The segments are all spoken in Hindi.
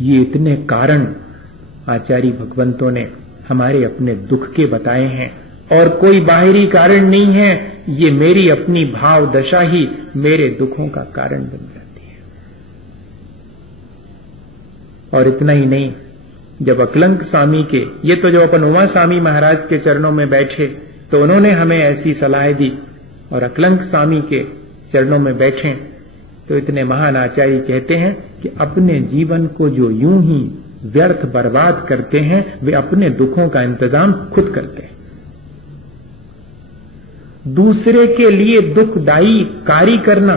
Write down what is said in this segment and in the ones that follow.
ये इतने कारण आचार्य भगवंतों ने हमारे अपने दुख के बताए हैं, और कोई बाहरी कारण नहीं है। ये मेरी अपनी भाव दशा ही मेरे दुखों का कारण बन जाती है। और इतना ही नहीं, जब अकलंक स्वामी के, ये तो जो अपन उमा स्वामी महाराज के चरणों में बैठे तो उन्होंने हमें ऐसी सलाह दी, और अकलंक स्वामी के चरणों में बैठे तो इतने महान आचार्य कहते हैं कि अपने जीवन को जो यूं ही व्यर्थ बर्बाद करते हैं वे अपने दुखों का इंतजाम खुद करते हैं। दूसरे के लिए दुखदायी कार्य करना,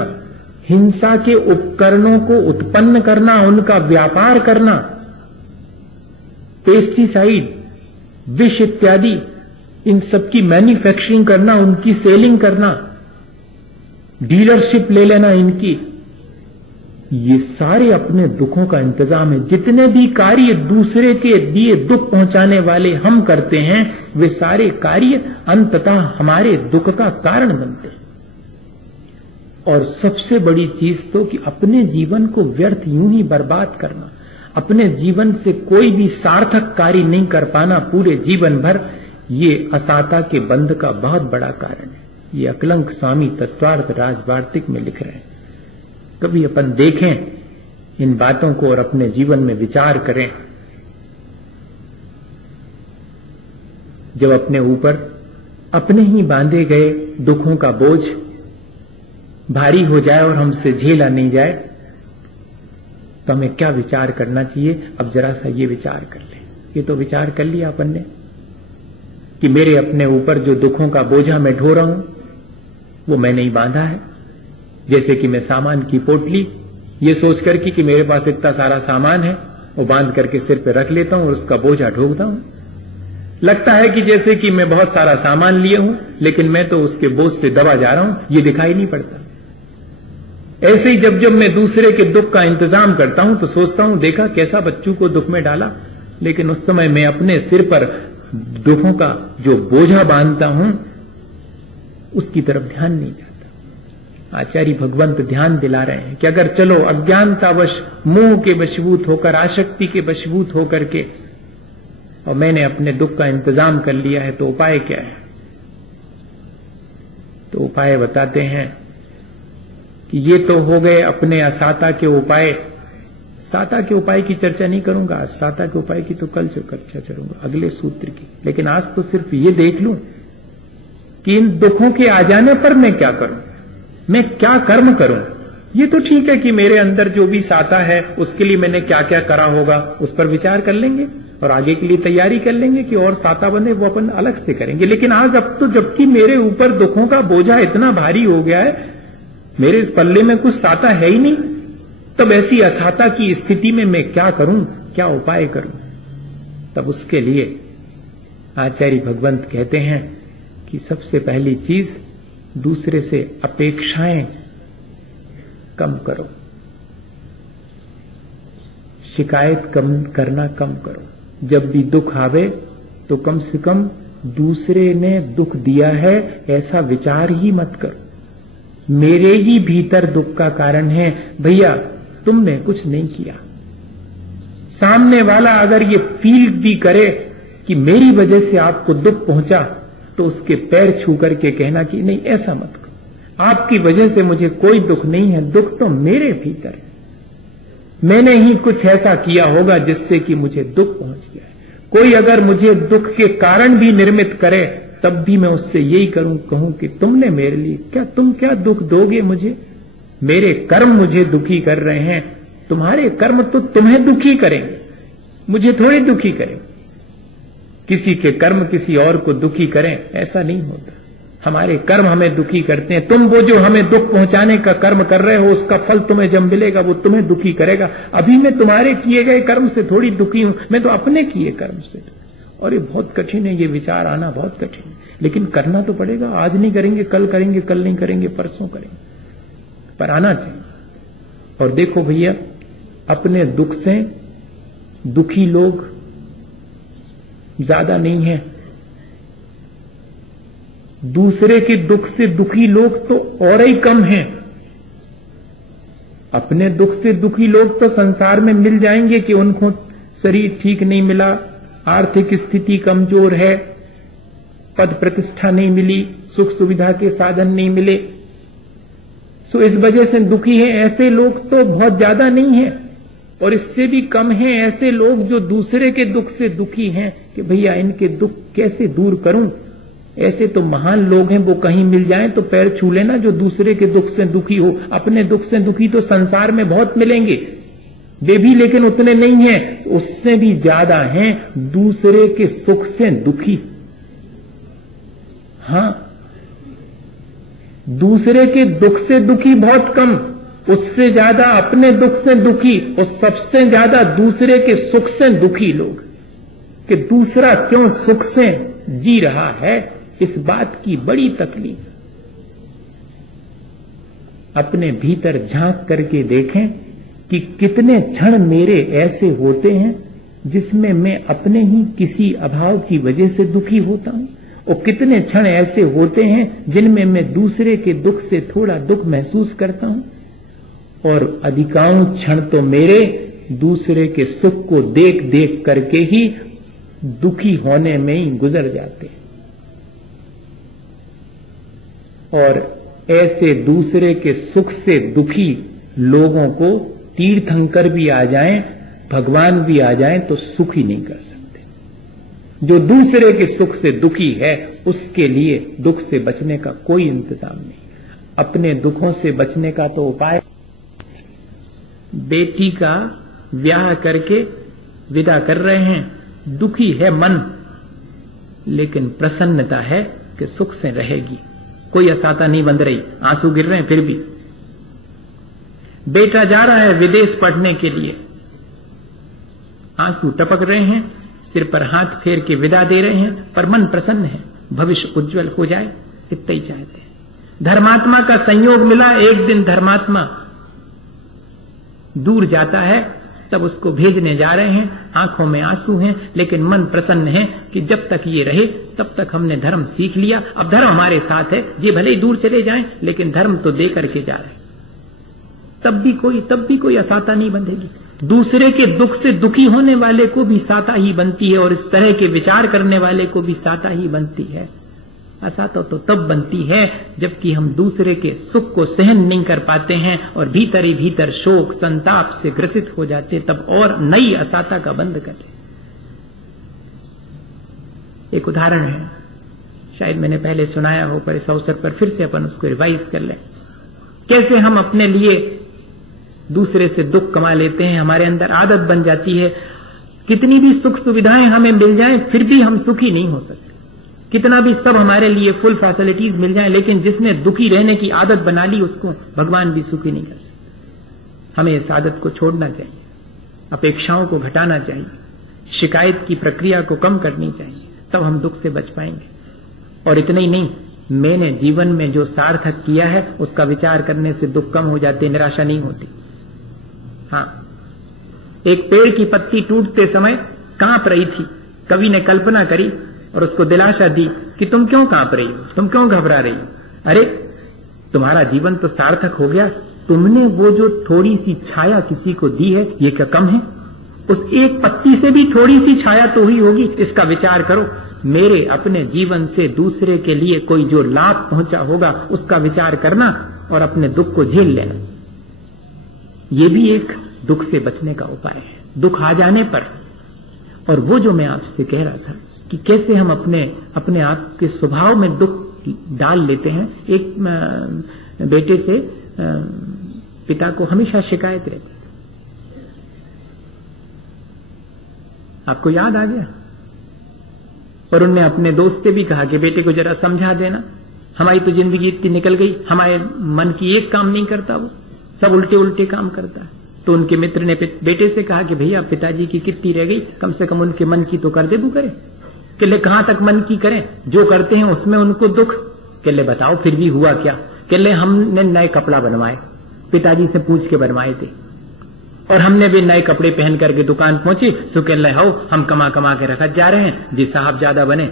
हिंसा के उपकरणों को उत्पन्न करना, उनका व्यापार करना, पेस्टिसाइड, विष इत्यादि, इन सब की मैन्युफैक्चरिंग करना, उनकी सेलिंग करना, डीलरशिप ले लेना इनकी, ये सारे अपने दुखों का इंतजाम है। जितने भी कार्य दूसरे के लिए दुख पहुंचाने वाले हम करते हैं वे सारे कार्य अंततः हमारे दुख का कारण बनते हैं। और सबसे बड़ी चीज तो कि अपने जीवन को व्यर्थ यूं ही बर्बाद करना, अपने जीवन से कोई भी सार्थक कार्य नहीं कर पाना पूरे जीवन भर, ये असाता के बंध का बहुत बड़ा कारण है। ये अकलंक स्वामी तत्वार्थ राजवार्तिक में लिख रहे हैं। कभी अपन देखें इन बातों को और अपने जीवन में विचार करें। जब अपने ऊपर अपने ही बांधे गए दुखों का बोझ भारी हो जाए और हमसे झेला नहीं जाए तो हमें क्या विचार करना चाहिए? अब जरा सा ये विचार कर ले। ये तो विचार कर लिया अपन ने कि मेरे अपने ऊपर जो दुखों का बोझा मैं ढो रहा हूं वो मैंने ही बांधा है। जैसे कि मैं सामान की पोटली ये सोच करके कि मेरे पास इतना सारा सामान है वो बांध करके सिर पे रख लेता हूं और उसका बोझा ढोकता हूं। लगता है कि जैसे कि मैं बहुत सारा सामान लिए हूं, लेकिन मैं तो उसके बोझ से दबा जा रहा हूं, ये दिखाई नहीं पड़ता। ऐसे ही जब जब मैं दूसरे के दुख का इंतजाम करता हूं तो सोचता हूं देखा कैसा बच्चों को दुख में डाला, लेकिन उस समय मैं अपने सिर पर दुखों का जो बोझा बांधता हूं उसकी तरफ ध्यान नहीं जाता। आचार्य भगवंत ध्यान दिला रहे हैं कि अगर चलो अज्ञानतावश मोह के वशीभूत होकर, आसक्ति के वशीभूत होकर के, और मैंने अपने दुख का इंतजाम कर लिया है तो उपाय क्या है? तो उपाय बताते हैं कि ये तो हो गए अपने असाता के उपाय। साता के उपाय की चर्चा नहीं करूंगा आज, साता के उपाय की तो कल चर्चा करूंगा अगले सूत्र की। लेकिन आज तो सिर्फ ये देख लूं कि इन दुखों के आ जाने पर मैं क्या करूं, मैं क्या कर्म करूं। ये तो ठीक है कि मेरे अंदर जो भी साता है उसके लिए मैंने क्या क्या करा होगा, उस पर विचार कर लेंगे और आगे के लिए तैयारी कर लेंगे कि और साता बने वो अपन अलग से करेंगे। लेकिन आज अब तो जबकि मेरे ऊपर दुखों का बोझा इतना भारी हो गया है, मेरे इस पल्ले में कुछ साता है ही नहीं, तब ऐसी असाता की स्थिति में मैं क्या करूं, क्या उपाय करूं? तब उसके लिए आचार्य भगवंत कहते हैं कि सबसे पहली चीज दूसरे से अपेक्षाएं कम करो, शिकायत कम करना कम करो। जब भी दुख आवे तो कम से कम दूसरे ने दुख दिया है ऐसा विचार ही मत करो। मेरे ही भीतर दुख का कारण है, भैया तुमने कुछ नहीं किया। सामने वाला अगर ये फील भी करे कि मेरी वजह से आपको दुख पहुंचा तो उसके पैर छू करके कहना कि नहीं ऐसा मत करो, आपकी वजह से मुझे कोई दुख नहीं है, दुख तो मेरे भीतर है, मैंने ही कुछ ऐसा किया होगा जिससे कि मुझे दुख पहुंच गया है। कोई अगर मुझे दुख के कारण भी निर्मित करे तब भी मैं उससे यही कहूं कि तुमने मेरे लिए तुम क्या दुख दोगे मुझे? मेरे कर्म मुझे दुखी कर रहे हैं, तुम्हारे कर्म तो तुम्हें दुखी करेंगे, मुझे थोड़ी दुखी करेंगे। किसी के कर्म किसी और को दुखी करें ऐसा नहीं होता, हमारे कर्म हमें दुखी करते हैं। तुम वो जो हमें दुख पहुंचाने का कर्म कर रहे हो उसका फल तुम्हें जब मिलेगा वो तुम्हें दुखी करेगा। अभी मैं तुम्हारे किए गए कर्म से थोड़ी दुखी हूं, मैं तो अपने किए कर्म से। और ये बहुत कठिन है, ये विचार आना बहुत कठिन है, लेकिन करना तो पड़ेगा। आज नहीं करेंगे कल करेंगे, कल नहीं करेंगे परसों करेंगे, पर आना चाहिए। और देखो भैया, अपने दुख से दुखी लोग ज्यादा नहीं है, दूसरे के दुख से दुखी लोग तो और ही कम हैं। अपने दुख से दुखी लोग तो संसार में मिल जाएंगे कि उनको शरीर ठीक नहीं मिला, आर्थिक स्थिति कमजोर है, पद प्रतिष्ठा नहीं मिली, सुख सुविधा के साधन नहीं मिले, सो इस वजह से दुखी है। ऐसे लोग तो बहुत ज्यादा नहीं है, और इससे भी कम है ऐसे लोग जो दूसरे के दुख से दुखी हैं कि भैया इनके दुख कैसे दूर करूं। ऐसे तो महान लोग हैं, वो कहीं मिल जाएं तो पैर छू लेना, जो दूसरे के दुख से दुखी हो। अपने दुख से दुखी तो संसार में बहुत मिलेंगे, वे भी लेकिन उतने नहीं हैं, उससे भी ज्यादा हैं दूसरे के सुख से दुखी। हां, दूसरे के दुख से दुखी बहुत कम, उससे ज्यादा अपने दुख से दुखी, और सबसे ज्यादा दूसरे के सुख से दुखी लोग, कि दूसरा क्यों सुख से जी रहा है, इस बात की बड़ी तकलीफ। अपने भीतर झांक करके देखें कि कितने क्षण मेरे ऐसे होते हैं जिसमें मैं अपने ही किसी अभाव की वजह से दुखी होता हूं, और कितने क्षण ऐसे होते हैं जिनमें मैं दूसरे के दुख से थोड़ा दुख महसूस करता हूं, और अधिकांश क्षण तो मेरे दूसरे के सुख को देख देख करके ही दुखी होने में ही गुजर जाते हैं। और ऐसे दूसरे के सुख से दुखी लोगों को तीर्थंकर भी आ जाएं, भगवान भी आ जाएं, तो सुखी नहीं कर सकते। जो दूसरे के सुख से दुखी है उसके लिए दुख से बचने का कोई इंतजाम नहीं। अपने दुखों से बचने का तो उपाय, बेटी का ब्याह करके विदा कर रहे हैं, दुखी है मन, लेकिन प्रसन्नता है कि सुख से रहेगी, कोई असाता नहीं बंध रही, आंसू गिर रहे हैं फिर भी। बेटा जा रहा है विदेश पढ़ने के लिए, आंसू टपक रहे हैं, सिर पर हाथ फेर के विदा दे रहे हैं, पर मन प्रसन्न है, भविष्य उज्जवल हो जाए, इतना ही चाहते हैं। धर्मात्मा का संयोग मिला, एक दिन धर्मात्मा दूर जाता है, तब उसको भेजने जा रहे हैं, आंखों में आंसू हैं, लेकिन मन प्रसन्न है कि जब तक ये रहे तब तक हमने धर्म सीख लिया, अब धर्म हमारे साथ है, ये भले ही दूर चले जाएं लेकिन धर्म तो दे करके जा रहे हैं। तब भी कोई असाता नहीं बंधेगी। दूसरे के दुख से दुखी होने वाले को भी साता ही बनती है, और इस तरह के विचार करने वाले को भी साता ही बनती है। असाता तो तब बनती है जबकि हम दूसरे के सुख को सहन नहीं कर पाते हैं और भीतर ही भीतर शोक संताप से ग्रसित हो जाते, तब और नई असाता का बंध करते। एक उदाहरण है, शायद मैंने पहले सुनाया हो, पर इस अवसर पर फिर से अपन उसको रिवाइज कर लें। कैसे हम अपने लिए दूसरे से दुख कमा लेते हैं, हमारे अंदर आदत बन जाती है, कितनी भी सुख सुविधाएं हमें मिल जाएं फिर भी हम सुखी नहीं हो सकते, कितना भी सब हमारे लिए फुल फैसिलिटीज मिल जाएं, लेकिन जिसने दुखी रहने की आदत बना ली उसको भगवान भी सुखी नहीं कर सकते। हमें इस आदत को छोड़ना चाहिए, अपेक्षाओं को घटाना चाहिए, शिकायत की प्रक्रिया को कम करनी चाहिए, तब हम दुख से बच पाएंगे। और इतना ही नहीं, मैंने जीवन में जो सार्थक किया है उसका विचार करने से दुख कम हो जाते, निराशा नहीं होती। हाँ, एक पेड़ की पत्ती टूटते समय कांप रही थी, कवि ने कल्पना करी और उसको दिलासा दी कि तुम क्यों कांप रही हो, तुम क्यों घबरा रही हो, अरे तुम्हारा जीवन तो सार्थक हो गया, तुमने वो जो थोड़ी सी छाया किसी को दी है, ये क्या कम है? उस एक पत्ती से भी थोड़ी सी छाया तो हुई होगी, इसका विचार करो। मेरे अपने जीवन से दूसरे के लिए कोई जो लाभ पहुंचा होगा उसका विचार करना और अपने दुख को झेल लेना, ये भी एक दुख से बचने का उपाय है। दुख आ जाने पर, और वो जो मैं आपसे कह रहा था कि कैसे हम अपने आप के स्वभाव में दुख डाल लेते हैं। एक बेटे से पिता को हमेशा शिकायत रहती, आपको याद आ गया? और उनने अपने दोस्त से भी कहा कि बेटे को जरा समझा देना, हमारी तो जिंदगी इतनी निकल गई, हमारे मन की एक काम नहीं करता, वो सब उल्टे उल्टे काम करता है। तो उनके मित्र ने बेटे से कहा कि भैया पिताजी की कितनी रह गई, कम से कम उनके मन की तो कर दे, वो करे। कहले कहां तक मन की करें, जो करते हैं उसमें उनको दुख। कहले बताओ फिर भी हुआ क्या? कहले हमने नए कपड़ा बनवाए, पिताजी से पूछ के बनवाए थे, और हमने भी नए कपड़े पहन करके दुकान पहुंचे, सो कहले हो हम कमा कमा के रखा जा रहे हैं, जी साहब ज्यादा बने